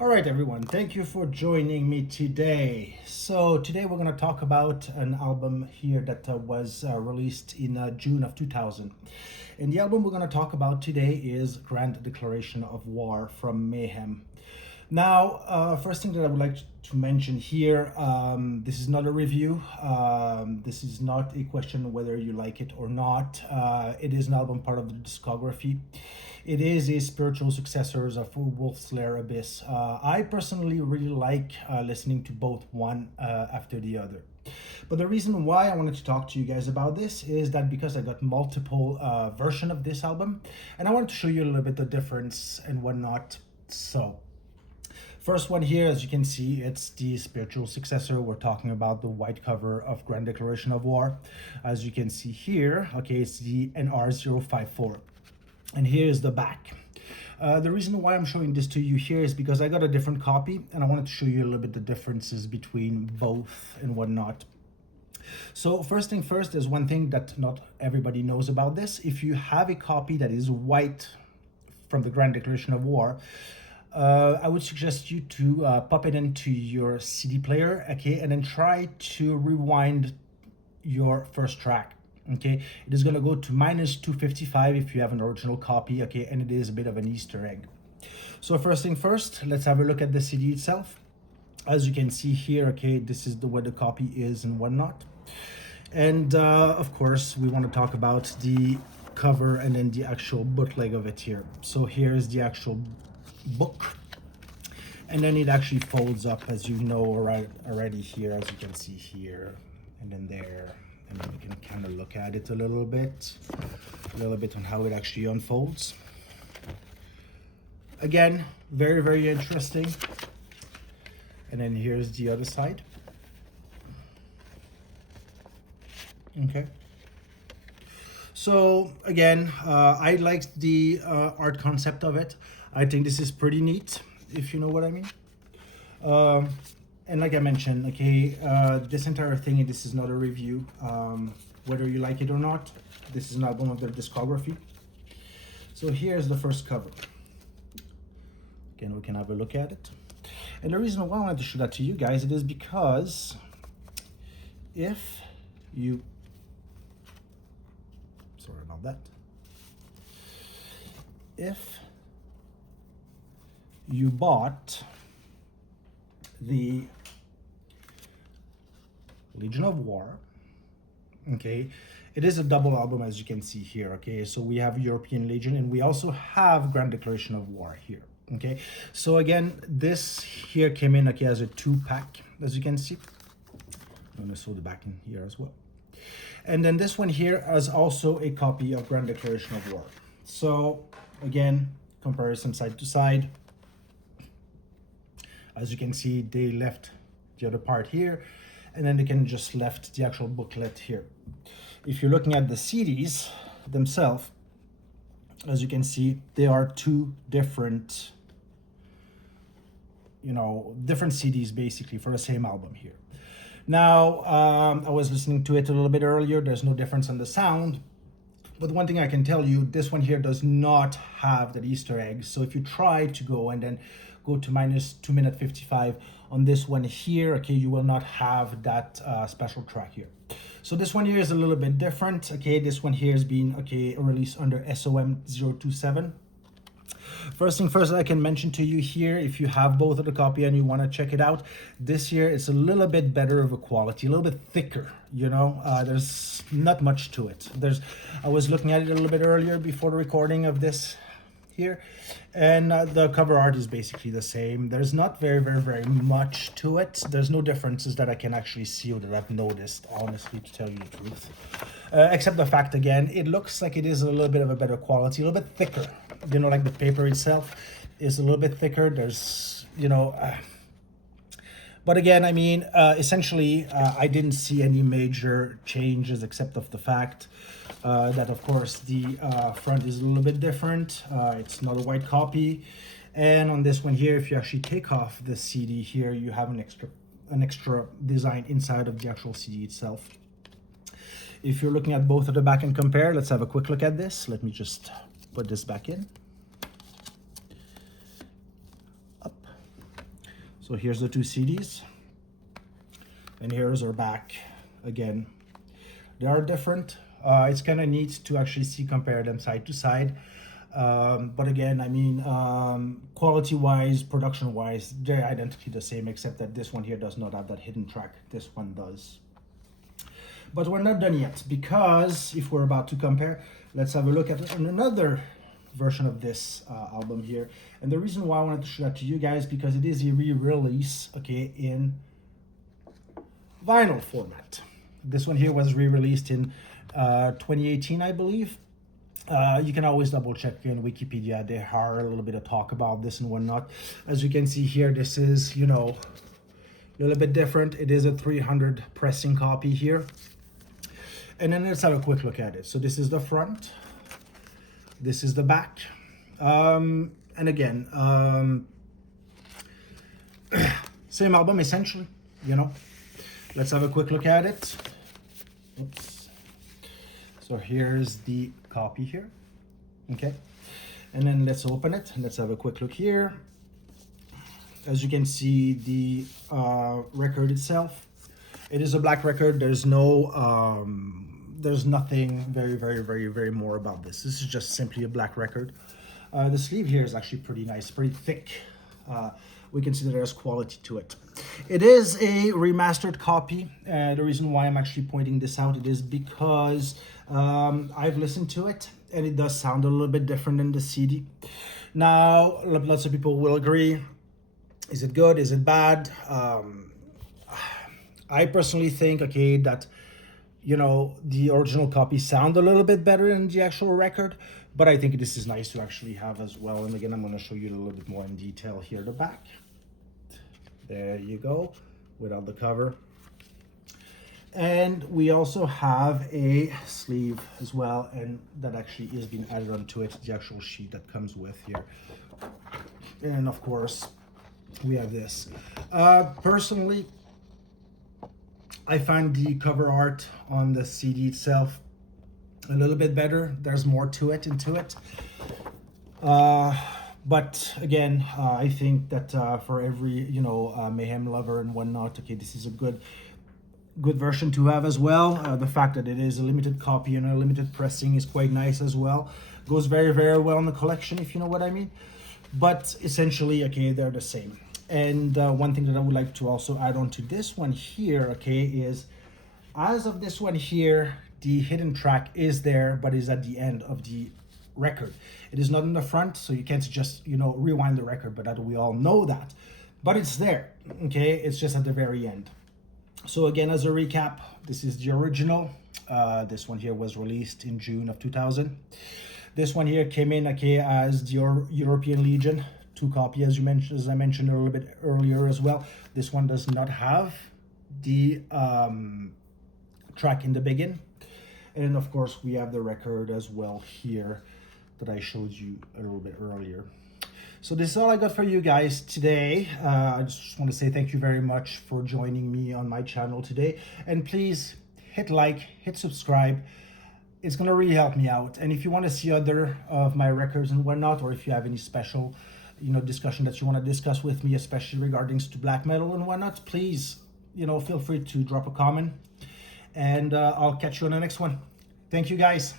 All right, everyone, thank you for joining me today. So today we're going to talk about an album here that was released in June of 2000. And the album we're going to talk about today is Grand Declaration of War from Mayhem. Now, first thing that I would like to mention here, this is not a review. This is not a question of whether you like it or not. It is an album part of the discography. It is a spiritual successor of Wolf's Lair Abyss. I personally really like listening to both one after the other. But the reason why I wanted to talk to you guys about this is that because I got multiple versions of this album, and I wanted to show you a little bit the difference and whatnot. So, first one here, as you can see, it's the spiritual successor. We're talking about the white cover of Grand Declaration of War. As you can see here, okay, it's the NR054. And here's the back. The reason why I'm showing this to you here is because I got a different copy and I wanted to show you a little bit the differences between both and whatnot. So first thing first, there's one thing that not everybody knows about this. If you have a copy that is white from the Grand Declaration of War, I would suggest you to pop it into your CD player, okay, and then try to rewind your first track. Okay, it is going to go to -255 if you have an original copy, okay, and it is a bit of an Easter egg. So first thing first, let's have a look at the CD itself. As you can see here, okay, this is what the copy is and whatnot. And of course, we want to talk about the cover and then the actual bootleg of it here. So here's the actual book. And then it actually folds up, as you know already here, as you can see here, and then there. And then you can kind of look at it a little bit on how it actually unfolds. Again, very, very interesting. And then here's the other side. Okay. So again, I like the art concept of it. I think this is pretty neat, if you know what I mean. And like I mentioned, okay, this entire thing, and this is not a review, whether you like it or not, this is an album of their discography. So here's the first cover. Again, we can have a look at it. And the reason why I wanted to show that to you guys, it is because if you, sorry about that, if you bought the Legion of War, okay, it is a double album, as you can see here, okay, so we have European Legion and we also have Grand Declaration of War here, okay. So again, this here came in, okay, as a 2-pack, as you can see. I'm gonna sew the back in here as well. And then this one here is also a copy of Grand Declaration of War. So again, comparison side to side. As you can see, they left the other part here, and then they can just left the actual booklet here. If you're looking at the CDs themselves, as you can see, they are two different, different CDs basically for the same album here. Now, I was listening to it a little bit earlier. There's no difference on the sound. But one thing I can tell you, this one here does not have that Easter egg. So if you try to go and then go to -2:55 on this one here, okay, you will not have that special track here. So this one here is a little bit different, okay. This one here is being, okay, released under SOM 027. First thing first, I can mention to you here, if you have both of the copy and you want to check it out, this here is a little bit better of a quality, a little bit thicker, there's not much to it. I was looking at it a little bit earlier before the recording of this here, and the cover art is basically the same. There's not very, very, very much to it. There's no differences that I can actually see or that I've noticed, honestly, to tell you the truth. Except the fact, again, it looks like it is a little bit of a better quality, a little bit thicker. Like the paper itself is a little bit thicker. There's, but again, I mean, essentially, I didn't see any major changes except of the fact that, of course, the front is a little bit different. It's not a white copy. And on this one here, if you actually take off the CD here, you have an extra design inside of the actual CD itself. If you're looking at both of the back and compare, let's have a quick look at this. Let me just put this back in. Up. So here's the two CDs, and here's our back again. They are different. It's kind of neat to actually compare them side to side. But again, I mean, quality-wise, production-wise, they're identically the same, except that this one here does not have that hidden track. This one does. But we're not done yet, because if we're about to compare, let's have a look at another version of this album here. And the reason why I wanted to show that to you guys, because it is a re-release, okay, in vinyl format. This one here was re-released in 2018, I believe. You can always double check in Wikipedia. There are a little bit of talk about this and whatnot. As you can see here, this is, you know, a little bit different. It is a 300 pressing copy here. And then let's have a quick look at it. So this is the front. This is the back. And again, same album essentially, you know. Let's have a quick look at it. Oops. So here's the copy here, okay? And then let's open it and let's have a quick look here. As you can see, the record itself, it is a black record. There's no, there's nothing very more about this. This is just simply a black record. The sleeve here is actually pretty nice, pretty thick. We can see that there's quality to it. It is a remastered copy. The reason why I'm actually pointing this out, it is because I've listened to it and it does sound a little bit different than the CD. Now, lots of people will agree. Is it good? Is it bad? I personally think, okay, that, you know, the original copy sound a little bit better than the actual record, but I think this is nice to actually have as well. And again, I'm going to show you a little bit more in detail here, the back. There you go, without the cover. And we also have a sleeve as well, and that actually is being added onto it, the actual sheet that comes with here. And of course, we have this. Personally, I find the cover art on the CD itself a little bit better. There's more to it, but again, I think that for every, you know, Mayhem lover and whatnot, okay, this is a good version to have as well. The fact that it is a limited copy and a limited pressing is quite nice as well. Goes very well in the collection, if you know what I mean. But essentially, okay, they're the same. And one thing that I would like to also add on to this one here, okay, is as of this one here, the hidden track is there, but is at the end of the record. It is not in the front, so you can't just, you know, rewind the record, but that we all know that. But it's there, okay? It's just at the very end. So again, as a recap, this is the original. This one here was released in June of 2000. This one here came in, okay, as the European Legion. 2 copy, as I mentioned a little bit earlier as well. This one does not have the track in the begin. And of course, we have the record as well here that I showed you a little bit earlier. So this is all I got for you guys today. I just want to say thank you very much for joining me on my channel today. And please hit like, hit subscribe. It's going to really help me out. And if you want to see other of my records and whatnot, or if you have any special, you know, discussion that you want to discuss with me, especially regarding to black metal and whatnot, please, you know, feel free to drop a comment. And I'll catch you on the next one. Thank you, guys.